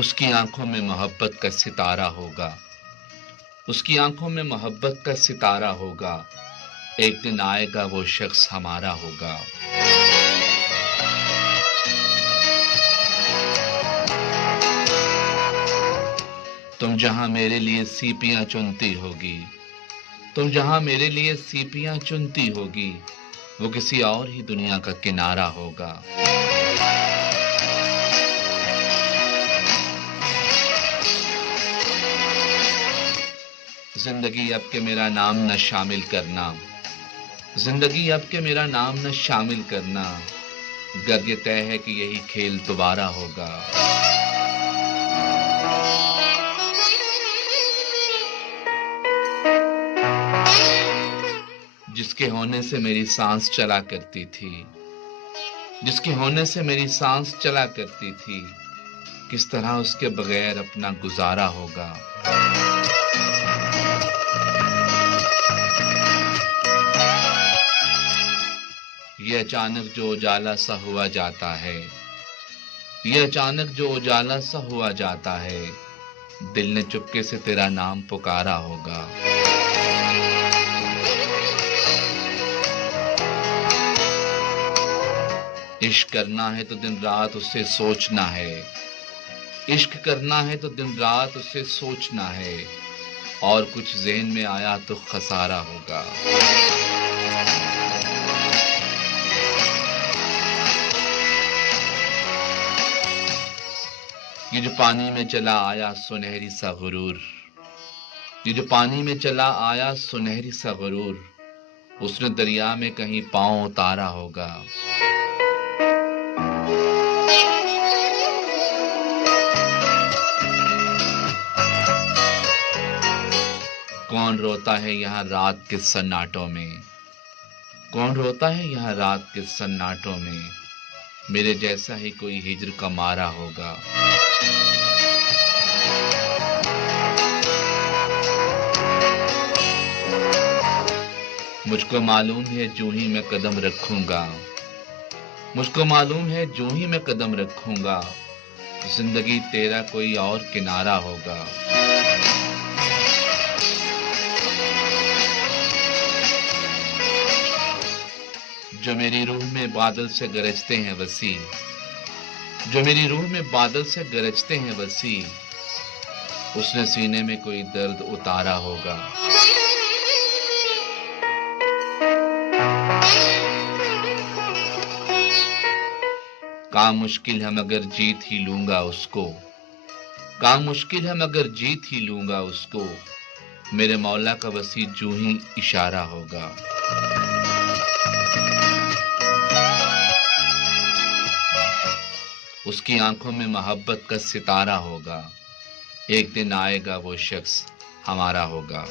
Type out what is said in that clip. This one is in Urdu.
اس کی آنکھوں میں محبت کا ستارہ ہوگا، اس کی آنکھوں میں محبت کا ستارہ ہوگا، ایک دن آئے گا وہ شخص ہمارا ہوگا۔ تم جہاں میرے لیے سیپیاں چنتی ہوگی، تم جہاں میرے لیے سیپیاں چنتی ہوگی، وہ کسی اور ہی دنیا کا کنارہ ہوگا۔ زندگی اب کے میرا نام نہ شامل کرنا، زندگی اب کے میرا نام نہ شامل کرنا، گر یہ طے ہے کہ یہی کھیل دوبارہ ہوگا۔ جس کے ہونے سے میری سانس چلا کرتی تھی، جس کے ہونے سے میری سانس چلا کرتی تھی، کس طرح اس کے بغیر اپنا گزارا ہوگا۔ یہ اچانک جو اجالا سا ہوا جاتا ہے، یہ اچانک جو اجالا سا ہوا جاتا ہے، دل نے چپکے سے تیرا نام پکارا ہوگا۔ عشق کرنا ہے تو دن رات اس سے سوچنا ہے، عشق کرنا ہے تو دن رات اس سے سوچنا ہے، اور کچھ ذہن میں آیا تو خسارہ ہوگا۔ یہ جو پانی میں چلا آیا سنہری سا غرور، یہ جو پانی میں چلا آیا سنہری سا غرور، اس نے دریا میں کہیں پاؤں اتارا ہوگا۔ کون روتا ہے یہاں رات کے سناٹوں میں، کون روتا ہے یہاں رات کے سناٹوں میں، میرے جیسا ہی کوئی ہجر کا مارا ہوگا۔ مجھ کو معلوم ہے جو ہی میں قدم رکھوں گا، مجھ کو معلوم ہے جو ہی میں قدم رکھوں گا، زندگی تیرا کوئی اور کنارہ ہوگا۔ جو میری روح میں بادل سے گرجتے ہیں وسیع، جو میری روح میں بادل سے گرجتے ہیں وسیع، اس نے سینے میں کوئی درد اتارا ہوگا۔ کام مشکل ہے مگر جیت ہی لوں گا اس کو، کام مشکل ہے مگر جیت ہی لوں گا اس کو، میرے مولا کا وسیع جو ہی اشارہ ہوگا۔ اس کی آنکھوں میں محبت کا ستارہ ہوگا، ایک دن آئے گا وہ شخص ہمارا ہوگا۔